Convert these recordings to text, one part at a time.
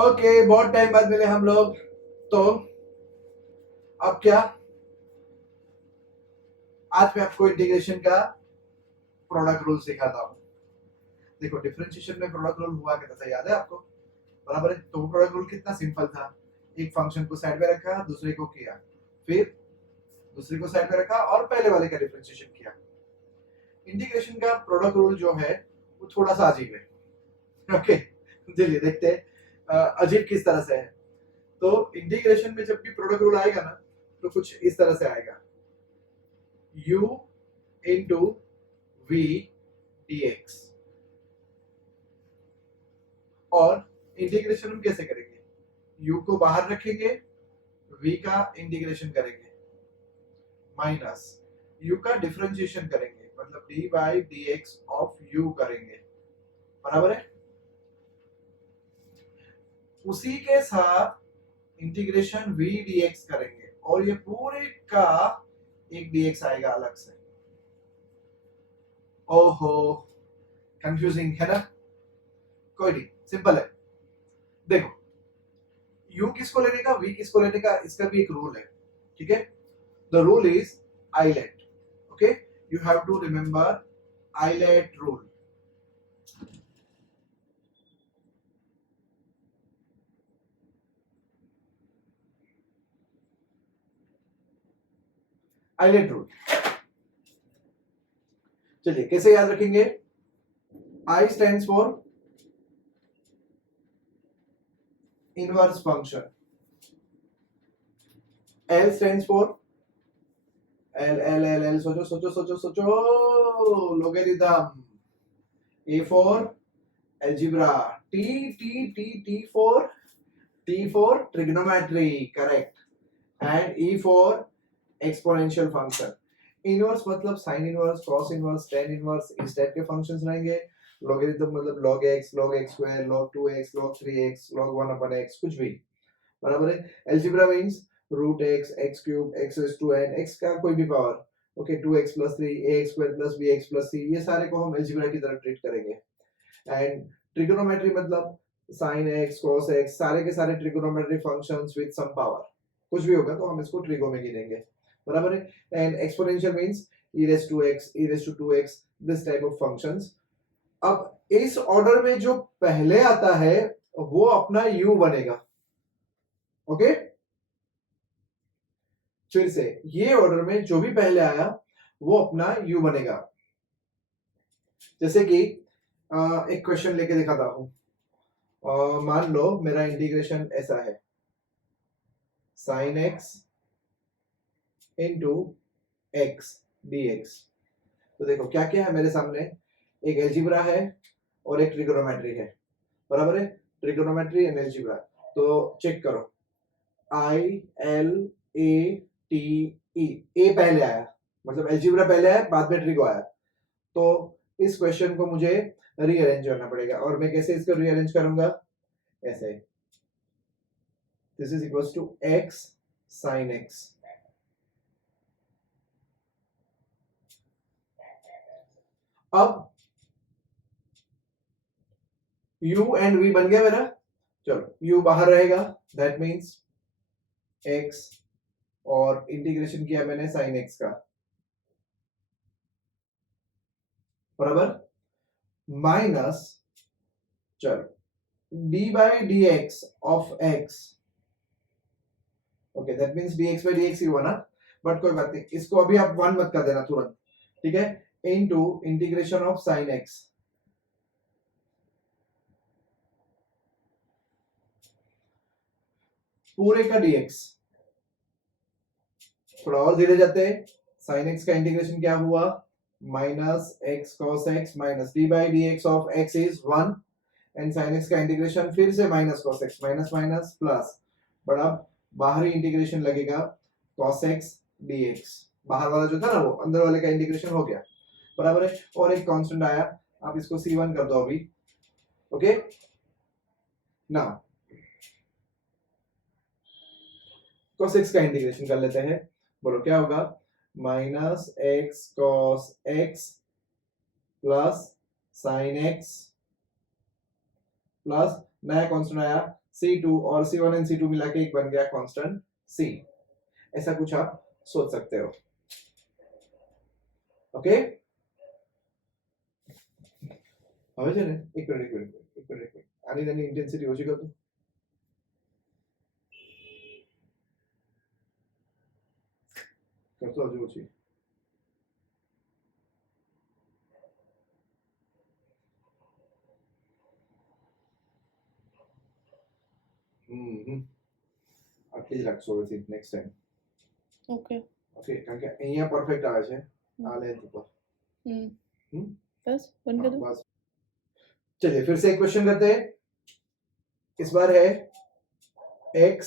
Okay, बहुत time बाद मिले हम लोग। तो अब क्या, आज मैं आपको इंटीग्रेशन का प्रोडक्ट रूल सिखाता हूँ। देखो, डिफरेंशिएशन में प्रोडक्ट रूल हुआ करता था, याद है आपको? बराबर है। तो वो प्रोडक्ट रूल कितना सिंपल था। एक फंक्शन को साइड में रखा, दूसरे को किया, फिर दूसरे को साइड में रखा और पहले वाले का डिफरेंशिएशन किया। इंटीग्रेशन का प्रोडक्ट रूल जो है वो थोड़ा सा अजीब है। ओके, चलिए देखते हैं अजीब किस तरह से है। तो इंटीग्रेशन में जब भी प्रोडक्ट रूल आएगा ना, तो कुछ इस तरह से आएगा, u इंटू v dx। और इंटीग्रेशन हम कैसे करेंगे, u को बाहर रखेंगे, v का इंटीग्रेशन करेंगे, माइनस u का डिफरेंशिएशन करेंगे, मतलब d by dx of u करेंगे। बराबर है। उसी के साथ इंटीग्रेशन v dx करेंगे और ये पूरे का एक dx आएगा अलग से। ओहो, कंफ्यूजिंग है ना? कोई नहीं, सिंपल है। देखो, u किसको लेने का, v किसको लेने का, इसका भी एक रूल है। ठीक है, the rule is ILATE. Okay, you have to remember ILATE rule. ILATE rule, चलिए कैसे याद रखेंगे। I stands for inverse function, L stands for L, सोचो सोचो सोचो सोचो, logarithm, A for algebra, T for trigonometry, correct, and E for exponential function। Inverse मतलब sine inverse, cos inverse, tan inverse, इस टाइप के फंक्शंस रहेंगे। Logarithm मतलब log x, log x square, log 2x, log 3x, log 1 upon x, कुछ भी। बराबर है। Algebra means root x, x cube, x raised to n, x का कोई भी power. Okay, 2x plus 3, ax square plus bx plus c, ये सारे को हम अलजेब्रा की तरह ट्रीट करेंगे। एंड ट्रिगोनोमेट्री मतलब sin x, cos x, सारे के सारे trigonometry functions with some power, कुछ भी होगा तो हम इसको ट्रिगो में गिनेंगे। बराबर है। And exponential means e raised to x, e raised to 2x, this type of functions. अब इस ऑर्डर में जो पहले आता है वो अपना u बनेगा। ओके, फिर से ये ऑर्डर में जो भी पहले आया वो अपना u बनेगा। जैसे कि एक क्वेश्चन लेके दिखाता हूं। मान लो मेरा इंटीग्रेशन ऐसा है, sin x into x dx। तो देखो क्या क्या है मेरे सामने, एक एल्जीब्रा है और एक ट्रिगोनोमेट्री है। बराबर है, ट्रिगोनोमेट्री एंड एल्जीब्रा। तो चेक करो, I L A T E, ए पहले आया, मतलब एल्जीब्रा पहले आया, बाद में ट्रिगो आया। तो इस क्वेश्चन को मुझे रीअरेंज करना पड़ेगा, और मैं कैसे इसको रीअरेंज करूंगा, ऐसे, this is equals to x sin x। अब u एंड v बन गया मेरा। चलो u बाहर रहेगा, दैट मींस x, और इंटीग्रेशन किया मैंने sin x का, बराबर, माइनस, चलो d by dx of x। Okay, that means dx by dx ही हुआ ना, बट कोई बात नहीं, इसको अभी आप वन मत कर देना तुरंत। ठीक है, into integration of sin x, पूरे का dx। थोड़ा और धीरे जाते हैं, sin x का इंटीग्रेशन क्या हुआ, minus x cos x minus d by dx of x is 1, and sin x का इंटीग्रेशन फिर से minus cos x, minus minus plus, but अब बाहरी इंटीग्रेशन लगेगा cos x dx, बाहर वाला जो था ना वो अंदर वाले का इंटीग्रेशन हो गया। बराबर है, और एक कांस्टेंट आया, आप इसको c1 कर दो अभी। ओके, ना cos x का इंटीग्रेशन कर लेते हैं, बोलो क्या होगा, minus x cos x plus sin x plus नया कांस्टेंट आया C2 और C1 एंड C2 मिला के एक बन गया कांस्टेंट C। ऐसा कुछ आप सोच सकते हो। ओके હવે છે ને એક મિનિટ આની નાની ઇન્ટેન્સિટી ઓછી કરતો હજુ ઓછી આટલી જ રાખશો હવેથી નેક્સ્ટ ટાઈમ ओके ઓકે કારણ કે અહીંયા પરફેક્ટ આવે છે આ લેન્થ ઉપર बस बंद कर दो। बस चलिए फिर से एक क्वेश्चन करते हैं। इस बार है x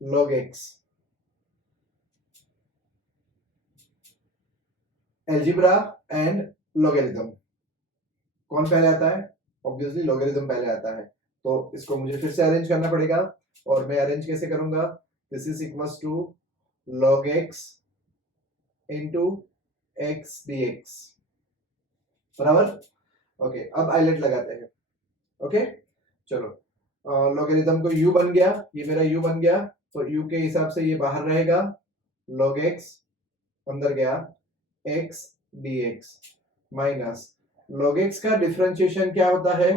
log x। Algebra and logarithm कौन पहले आता है? ऑब्वियसली लॉगरिथम पहले आता है, तो इसको मुझे फिर से अरेंज करना पड़ेगा। और मैं अरेंज कैसे करूंगा? This is equals to log x into x dx बराबर। ओके अब आइलेट लगाते हैं। ओके चलो लॉगरिथम को u बन गया, ये मेरा u बन गया, तो u के हिसाब से ये बाहर रहेगा, log x अंदर गया x dx minus log x का डिफरेंशिएशन क्या होता है?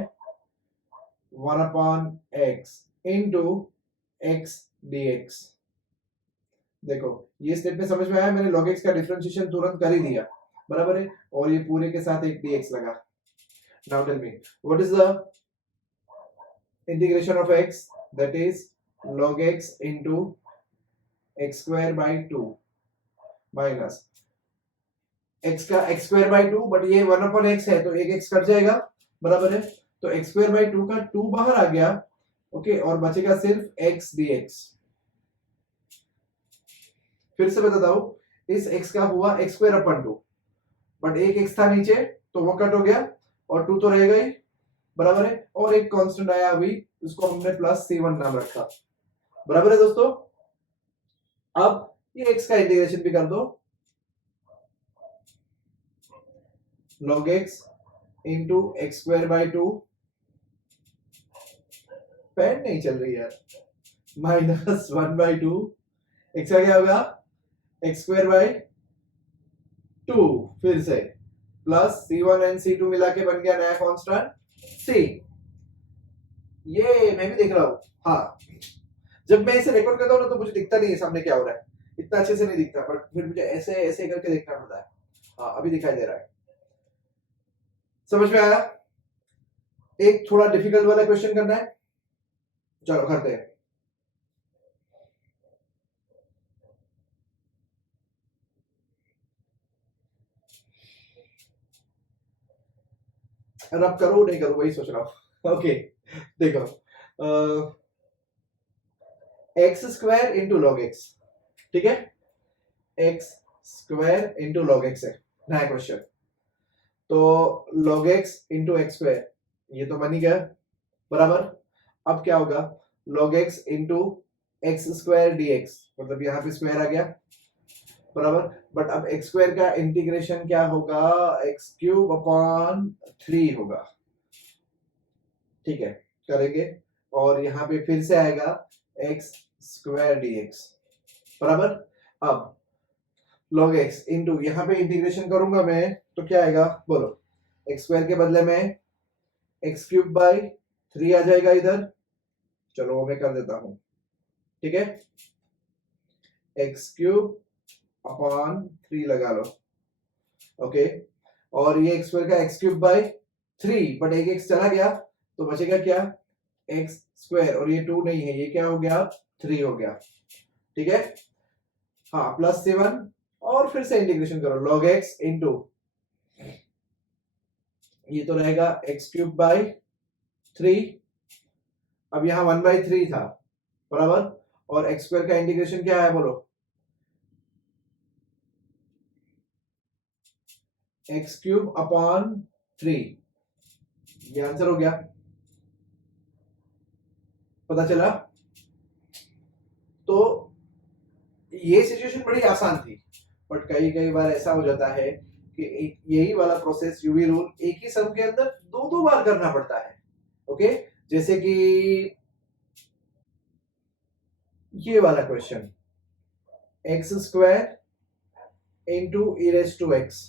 1 upon x into x dx। देखो ये स्टेप में समझ में आया, मैंने log x का डिफरेंशिएशन तुरंत कर ही दिया, बराबर है, और ये पूरे के साथ एक dx लगा। Now tell me what is the integration of x? That is log x into x square by 2 minus x का x square by 2, बट ये 1 upon x है तो एक x कट जाएगा, बराबर है, तो x square by 2 का 2 बाहर आ गया। ओके और बचेगा सिर्फ x dx। फिर से बताता हूं, इस x का हुआ x square अपन 2, बट एक x था नीचे तो वो कट हो गया और 2 तो रहेगा ही, बराबर है, और एक कांस्टेंट आया अभी, इसको हमने प्लस C1 नाम रखा, बराबर है दोस्तों। अब ये x का इंटीग्रेशन भी कर दो, log x into x square by 2, pen नहीं चल रही यार, माइनस 1 by 2, x का क्या होगा? x square by 2, फिर से प्लस C1 एंड C2 मिला के बन गया नया कांस्टेंट C। ये मैं भी देख रहा हूँ, हाँ जब मैं इसे रिकॉर्ड करता हूँ ना तो मुझे दिखता नहीं है सामने क्या हो रहा है, इतना अच्छे से नहीं दिखता, बट फिर मुझे ऐसे ऐसे करके देखना पड़ता है। हाँ अभी दिखाई दे रहा है, समझ में आया? एक थोड़ा डिफिकल्ट वाला क्वेश्चन करना है, चलो करते हैं। रब करो नहीं करो वही सोच रहा हूँ। ओके देखो x square into log x, ठीक है, x square into log x है नया क्वेश्चन, तो log x into x square ये तो बन ही गया, बराबर। अब क्या होगा? log x into x square dx, मतलब यहाँ पे स्क्वायर आ गया, बराबर, बट अब एक्स स्क्वायर का इंटीग्रेशन क्या होगा? एक्स क्यूब अपॉन 3 होगा, ठीक है, करेंगे, और यहाँ पे फिर से आएगा एक्स स्क्वायर dx, बराबर। अब log x इंटू यहाँ पे इंटीग्रेशन करूंगा मैं तो क्या आएगा बोलो? एक्स स्क्वायर के बदले में एक्स क्यूब बाई 3 आ जाएगा इधर, चलो वो मैं कर देता हूं, ठीक है, एक्स क्यूब अपॉन 3 लगा लो, ओके, और ये एक्स स्क्वायर का एक्स क्यूब बाई 3, बट एक एक्स चला गया तो बचेगा क्या? एक्स स्क्वायर, और ये 2 नहीं है, ये क्या हो गया? 3 हो गया, ठीक है, हाँ प्लस 7, और फिर से इंटीग्रेशन करो, log x इंटू ये तो रहेगा एक्स क्यूब बाई 3, अब यहां 1 बाई 3 था, बराबर, और एक्स स्क्वायर का इंटीग्रेशन क्या है बोलो? एक्स क्यूब अपॉन 3, ये आंसर हो गया, पता चला? तो ये सिचुएशन बड़ी आसान थी, बट कई कई बार ऐसा हो जाता है कि यही वाला प्रोसेस यूवी रूल एक ही सम के अंदर दो बार करना पड़ता है। ओके, जैसे कि ये वाला question, x square into E raise to x,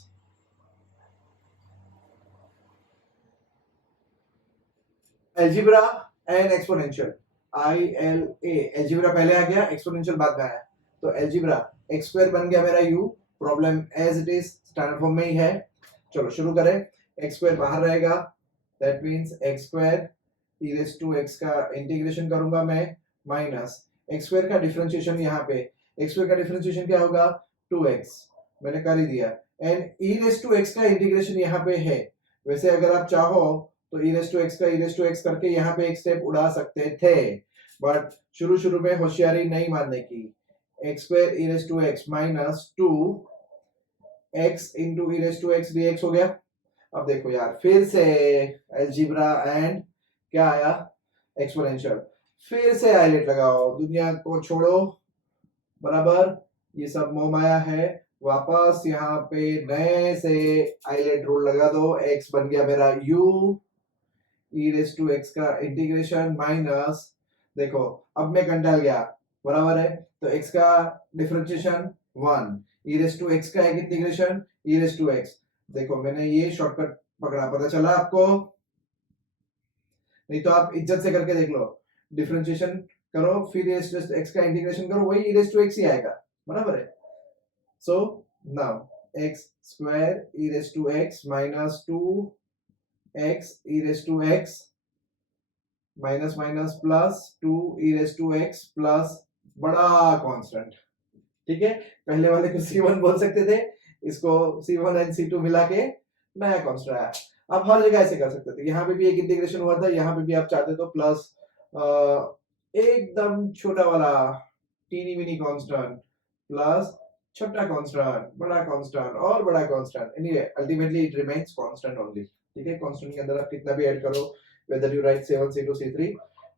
algebra and exponential, ILA, algebra पहले आ गया, एक्सपोनेंशियल बाद में आया। तो एल्जीब्रा, एक्स स्क्वायर बन गया मेरा U, problem as it is standard form में ही है। चलो शुरू करें, एक्स स्क्वायर बाहर रहेगा, that means X square E raise to X का इंटीग्रेशन करूंगा मैं, माइनस एक्स स्क्वायर का डिफरेंशिएशन, यहाँ पे एक्स स्क्वायर का डिफरेंशिएशन क्या होगा, 2x, मैंने कर ही दिया, and E raise to X का इंटीग्रेशन यहाँ पे है। वैसे अगर आप चाहो तो ई रेज टू एक्स का ई रेज टू एक्स करके यहाँ पे एक स्टेप उड़ा सकते थे, बट शुरू में होशियारी नहीं मारने की। X square E raise to X minus 2x into E raise to X dx हो गया। अब देखो यार, फिर से एल्जीब्रा एंड क्या आया, एक्सपोनेंशियल, फिर से आइलेट लगाओ, दुनिया को छोड़ो, बराबर, ये सब मोह माया है, वापस यहाँ पे नए से आइलेट रूल लगा दो, x बन गया मेरा u, E raise to X का इंटीग्रेशन माइनस, देखो अब मैं कंटाल गया, बराबर है, तो x का differentiation 1, E raise to X का एक integration E raise to X, देखो मैंने ये शॉर्टकट पकड़ा, पता चला आपको? नहीं तो आप इज्जत से करके देख लो, डिफरेंशिएशन करो फिर ई रेज टू एक्स का इंटीग्रेशन करो, वही ई रेज टू एक्स ही आएगा, बराबर है। So now X square E raise to X minus 2x e raised to x minus minus plus 2 e raised to x प्लस बड़ा कांस्टेंट, ठीक है, पहले वाले को C1 बोल सकते थे, इसको C1 एंड C2 मिला के नया कांस्टेंट आया। आप हर जगह ऐसे कर सकते थे, यहाँ पे भी एक इंटीग्रेशन हुआ था, यहाँ पे भी आप चाहते तो प्लस एकदम छोटा वाला टीनी मिनी कांस्टेंट प्लस छोटा कांस्टेंट, बड़ा कांस्टेंट और बड़ा constant, anyway ultimately it remains constant only, ठीक है। कांस्टेंट के अंदर आप कितना भी ऐड करो, whether you write C1 C2 C3,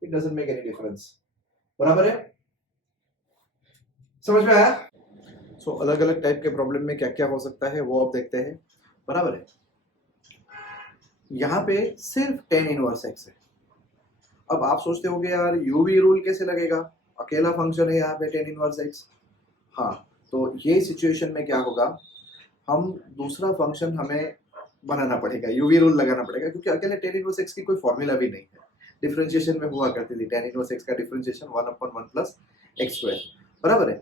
it doesn't make any difference, बराबर है, समझ में आया? सो अलग अलग टाइप के प्रॉब्लम में क्या क्या हो सकता है वो आप देखते हैं, बराबर है। यहाँ पे सिर्फ tan इनवर्स x है। अब आप सोचते होंगे यार यूवी रूल कैसे लगेगा, अकेला फंक्शन है यहाँ पे tan इनवर्स x। हाँ, तो ये सिचुएशन में क्या होगा, हम दूसरा फंक्शन हमें बनाना पड़ेगा, यूवी रूल लगाना पड़ेगा, क्योंकि अकेले tan इनवर्स x की कोई फॉर्मूला भी नहीं है। डिफरेंशिएशन में हुआ करती थी tan इनवर्स x का डिफरेंशिएशन 1/1 प्लस एक्स स्क्वायर, बराबर है।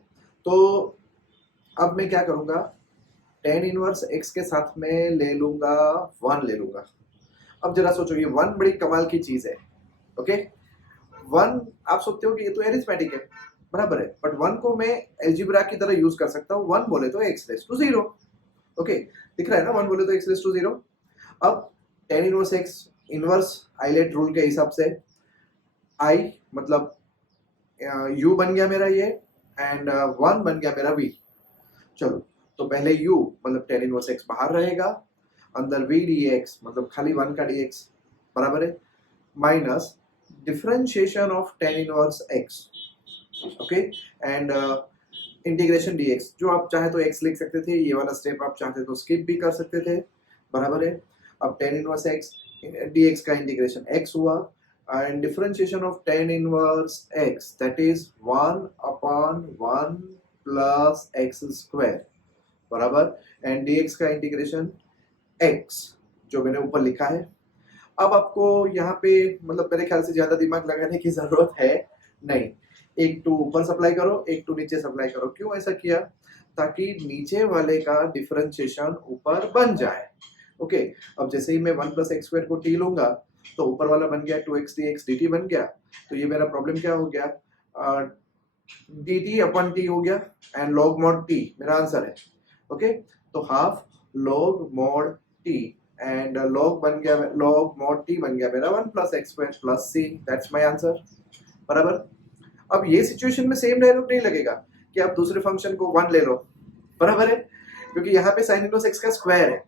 तो अब मैं क्या करूंगा, tan इनवर्स x के साथ में ले लूंगा 1 ले लूंगा। अब जरा सोचो, ये 1 बड़ी कमाल की चीज है, ओके। 1 आप सोचते हो कि ये तो एरिथमेटिक है, बराबर है, बट 1 को मैं एल्जीब्रा की तरह यूज कर सकता हूँ। 1 बोले तो x रेज़ टू 0, ओके, दिख रहा है ना, 1 बोले तो x रेज़ टू 0। अब tan inverse x inverse ILATE rule के हिसाब से I मतलब u बन गया मेरा ये, एंड 1 बन गया मेरा v। चलो, तो पहले u मतलब tan इनवर्स x बाहर रहेगा, अंदर v dx मतलब खाली 1 का dx, बराबर है, minus differentiation of tan inverse x, okay, and integration dx, जो आप चाहे तो x लिख सकते थे, ये वाला स्टेप आप चाहते तो स्किप भी कर सकते थे, बराबर है। अब tan इनवर्स x dx का इंटीग्रेशन x हुआ, and differentiation of tan inverse x that is 1/1 plus x square, बराबर, एंड dx का इंटीग्रेशन x जो मैंने ऊपर लिखा है। अब आपको यहाँ पे मतलब मेरे ख्याल से ज्यादा दिमाग लगाने की जरूरत है नहीं, एक टू ऊपर सप्लाई करो, एक टू नीचे सप्लाई करो। क्यों ऐसा किया, ताकि नीचे वाले का डिफरेंशिएशन ऊपर बन जाए, ओके। अब जैसे ही मैं 1 प्लस एक्स स्क्वायर को t लूंगा तो ऊपर वाला बन गया 2x dx dt बन गया, तो ये मेरा प्रॉब्लम क्या हो गया, dt अपन t हो गया, एंड log mod t मेरा आंसर है, ओके। तो half log mod t and log बन गया, log mod t बन गया मेरा 1 plus x square plus c, that's my answer, बराबर। अब ये सिचुएशन में सेम डायलॉग नहीं लगेगा कि आप दूसरे फंक्शन को 1 ले लो, बराबर है, क्योंकि यहाँ पे sin इनवर्स x का स्क्वायर है,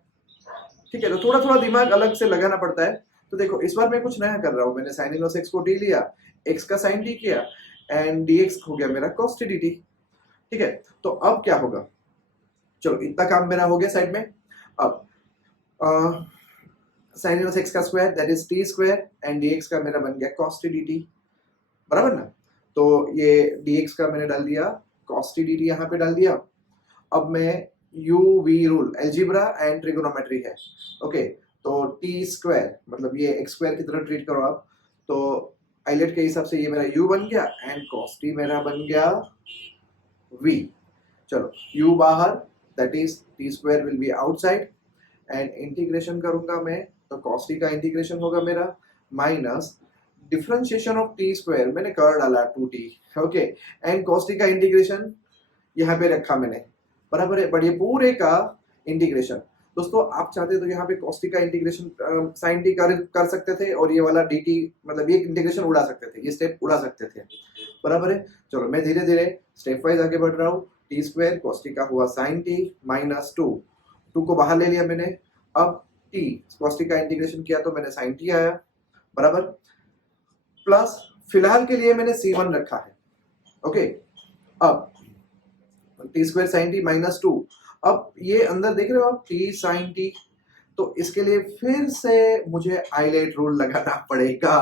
ठीक है, तो थोड़ा थोड़ा दिमाग अलग से लगाना पड़ता है। तो देखो इस बार मैं कुछ नया कर रहा हूँ, मैंने sin इनवर्स x को t लिया, x का sin t किया, एंड dx हो गया मेरा cos t dt, ठीक है। तो अब क्या होगा, चलो इतना काम मेरा हो गया साइड में। अब साइन इनवर्स एक्स का square that is T square and DX का मेरा बन गया कॉस टी डी टी, बराबर ना। तो ये dx का मैंने डाल दिया, cos t dt यहाँ पे डाल दिया। अब मैं u v rule algebra and trigonometry है, ओके। तो t स्क्वायर मतलब ये x स्क्वायर की तरह ट्रीट करो आप, तो आइलेट के हिसाब से ये मेरा u बन गया एंड cos t मेरा बन गया v। चलो u बाहर that is t square will be outside and integration करूंगा मैं, तो cos t का इंटीग्रेशन होगा मेरा minus differentiation of T square, मैंने कर डाला 2t, okay, and cos t का इंटीग्रेशन यहाँ पे रखा मैंने, बराबर है। बट ये पूरे का इंटीग्रेशन दोस्तों आप चाहते तो यहाँ पे cos t का इंटीग्रेशन sin t कर सकते थे और ये वाला dt मतलब ये इंटीग्रेशन उड़ा सकते थे, ये स्टेप उड़ा सकते थे, बराबर है। चलो मैं धीरे धीरे स्टेप वाइज आगे बढ़ रहा हूँ। टी स्क्वायर cos t का हुआ sin t माइनस 2 को बाहर ले लिया मैंने। अब t cos t का इंटीग्रेशन किया तो मैंने sin t आया, बराबर, प्लस फिलहाल के लिए मैंने c1 रखा है, ओके। अब T square sine T minus 2, अब ये अंदर देख रहे हो आप टी साइन टी, तो इसके लिए फिर से मुझे आइलेट रूल लगाना पड़ेगा,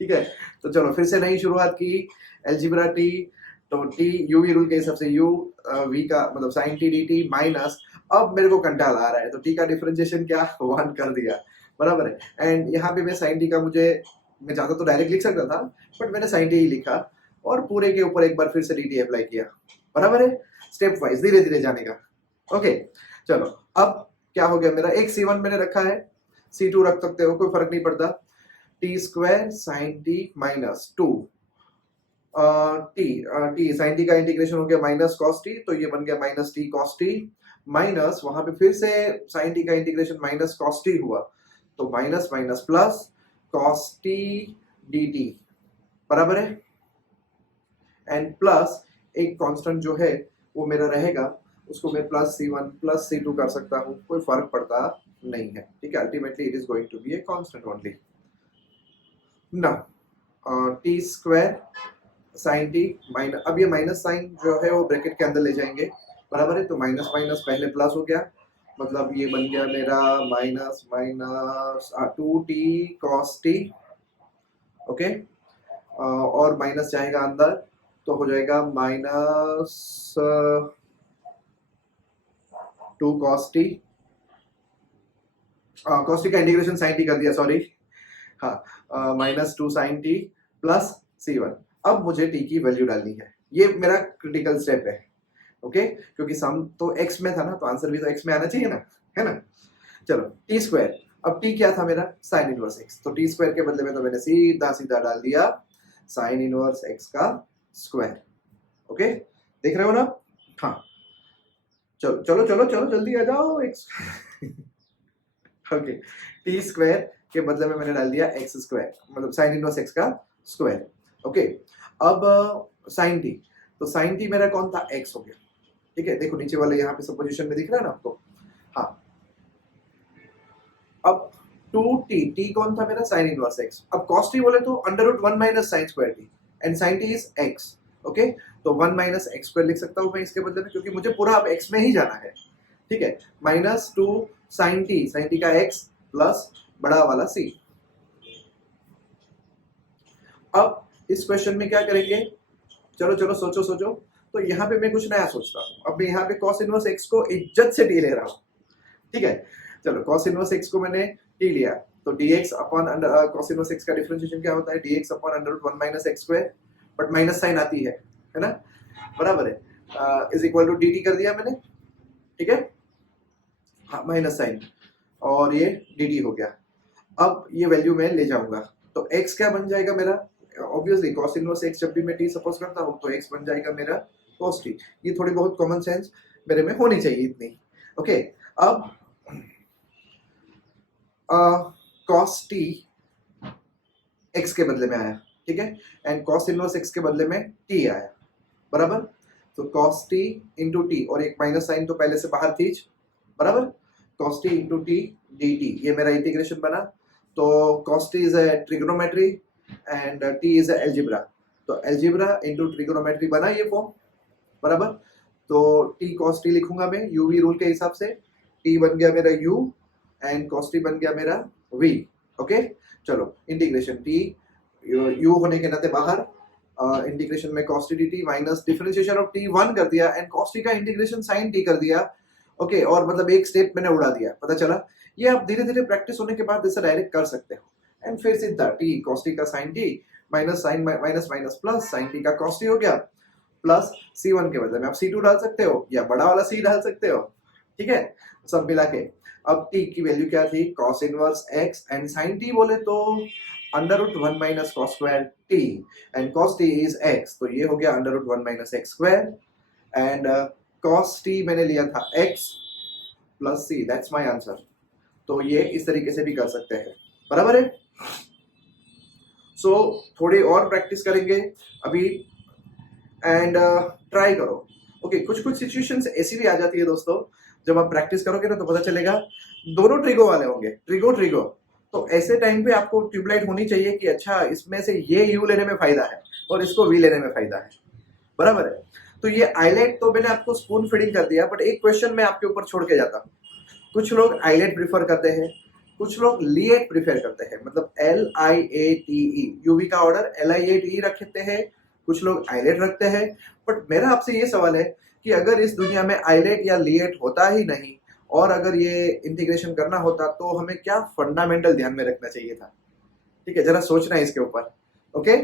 ठीक है। तो चलो फिर से नई शुरुआत की, एल्जीब्रा टी, तो टी यू वी रूल के हिसाब से यू वी का मतलब sine T D T minus, अब मेरे को कंटाल आ रहा है तो टी का डिफरेंशिएशन क्या 1 कर दिया, बराबर है। एंड यहाँ पे मैं साइन टी का मैं चाहता तो डायरेक्ट लिख सकता था, बट मैंने साइन टी ही लिखा और पूरे के ऊपर एक बार फिर से डी टी अप्लाई किया, बराबर है। स्टेप वाइज धीरे धीरे जाने का, ओके। चलो अब क्या हो गया मेरा, एक c1 मैंने रखा है, c2 रख सकते हो, कोई फर्क नहीं पड़ता। T square sine T minus 2 T sine T का इंटीग्रेशन हो गया माइनस कॉस टी, तो ये बन गया minus T cos T minus, वहां पे फिर से साइन टी का इंटीग्रेशन माइनस कॉस टी हुआ, तो minus minus plus cos t dt, बराबर है। एंड प्लस एक कांस्टेंट जो है वो मेरा रहेगा, उसको मैं प्लस c1 प्लस c2 कर सकता हूँ, कोई फर्क पड़ता नहीं है, ठीक है। Ultimately it is going to be a constant only. Now T square sine T minus, अब ये माइनस साइन जो है वो ब्रैकेट के अंदर ले जाएंगे, बराबर है। तो माइनस माइनस पहले प्लस हो गया, मतलब ये बन गया मेरा minus minus 2t cos t, okay. और माइनस जाएगा अंदर तो हो जाएगा minus 2 cos t, cos t का इंटीग्रेशन sin t कर दिया, सॉरी, हाँ, minus 2 sin t plus c1। अब मुझे t की वैल्यू डालनी है, ये मेरा क्रिटिकल स्टेप है, ओके, क्योंकि सम तो x में था ना, तो आंसर भी तो x में आना चाहिए ना, है ना। चलो टी स्क्वायर, अब टी क्या था मेरा साइन इनवर्स x, तो टी स्क्वायर के बदले में तो मैंने सीधा सीधा डाल दिया साइन इनवर्स x का स्क्वायर, ओके, देख रहे हो ना। हाँ चलो चलो चलो चलो जल्दी आ जाओ x ओके, टी स्क्वायर के बदले में मैंने डाल दिया x स्क्वायर मतलब साइन इनवर्स x का स्क्वायर, ओके। अब साइन टी, तो साइन टी मेरा कौन था, x हो गया, ठीक है। देखो नीचे वाले यहाँ पे सब पोजीशन में दिख रहा है ना आपको, हाँ। अब 2t, t कौन था मेरा साइन इनवर्स x, अब cos t बोले तो under root 1 minus sine square t and sine t is x, okay. तो 1 माइनस x स्क्वायर लिख सकता हूँ मैं इसके बदले में, क्योंकि मुझे पूरा अब x में ही जाना है, ठीक है। माइनस 2 साइन t का x प्लस बड़ा वाला c। अब इस क्वेश्चन में क्या करेंगे, चलो चलो सोचो सोचो, तो यहाँ पे मैं कुछ नया सोचता हूँ। अब मैं यहाँ पे cos इनवर्स x को इज्जत से t ले रहा हूँ, ठीक है। चलो cos इनवर्स x को मैंने t लिया, तो dx upon cos inverse x का डिफरेंशिएशन क्या होता है, dx upon under root 1 minus x square, but minus sine आती है ना, बराबर है, इज इक्वल टू dt कर दिया मैंने, ठीक है, हाँ माइनस साइन, और ये dt हो गया। अब ये वैल्यू मैं ले जाऊंगा, तो x क्या बन जाएगा मेरा, ऑब्वियसली cos इनवर्स x जब भी मैं t सपोज करता हूँ तो x बन जाएगा मेरा cos t। ये थोड़ी बहुत कॉमन सेंस मेरे में होनी चाहिए इतनी, ओके। अब cos t x के बदले में आया, ठीक है, एंड cos इनवर्स x के बदले में t आया, बराबर। तो cos t इंटू टी, और एक माइनस साइन तो पहले से बाहर खींच, बराबर, cos t into T dt, ये मेरा इंटीग्रेशन बना। तो cos t is a trigonometry and t is a algebra, तो एल्जिब्रा इंटू ट्रिग्नोमेट्री बना ये फॉर्म, बराबर। तो t cos t लिखूंगा मैं यूवी रूल के हिसाब से, टी बन गया मेरा u एंड cos t बन गया मेरा v। ओके चलो इंटीग्रेशन t u होने के नाते बाहर, इंटीग्रेशन में cos t dt minus differentiation of t 1 कर दिया एंड cos t का इंटीग्रेशन sin t कर दिया। ओके और मतलब एक स्टेप मैंने उड़ा दिया, पता चला। ये आप धीरे धीरे प्रैक्टिस होने के बाद इसे डायरेक्ट कर सकते हो एंड फिर सीधा t cos t का sin t minus sine minus minus plus sin t का cos t हो गया प्लस c1 के बदले में आप c2 डाल सकते हो या बड़ा वाला c डाल सकते हो, ठीक है। सब मिला के अब t की वैल्यू क्या थी, cos inverse x and sin t बोले तो under root 1 minus cos square t and cos t is x, तो ये हो गया under root 1 minus x square and cos t मैंने लिया था x plus c, that's my answer. तो ये इस तरीके से भी कर सकते हैं, बराबर है। सो थोड़ी और प्रैक्टिस करेंगे अभी एंड ट्राई करो। ओके कुछ कुछ सिचुएशंस ऐसी भी आ जाती है दोस्तों, जब आप प्रैक्टिस करोगे ना तो पता चलेगा दोनों ट्रिगो वाले होंगे, ट्रिगो ट्रिगो। तो ऐसे टाइम पे आपको ट्यूबलाइट होनी चाहिए कि अच्छा इसमें से ये यू लेने में फायदा है और इसको वी लेने में फायदा है, बराबर है। तो ये आईलाइट तो मैंने आपको स्पून फीडिंग कर दिया, बट एक क्वेश्चन मैं आपके ऊपर छोड़ के जाता हूँ। कुछ लोग आईलाइट प्रिफर करते हैं, कुछ लोग लिएट प्रिफर करते हैं, मतलब LIATE, यूवी का ऑर्डर LIATE रखते हैं, कुछ लोग आईलेट रखते हैं। बट मेरा आपसे ये सवाल है कि अगर इस दुनिया में आईलेट या लिएट होता ही नहीं और अगर ये इंटीग्रेशन करना होता तो हमें क्या फंडामेंटल ध्यान में रखना चाहिए था, ठीक है, जरा सोचना है इसके ऊपर। ओके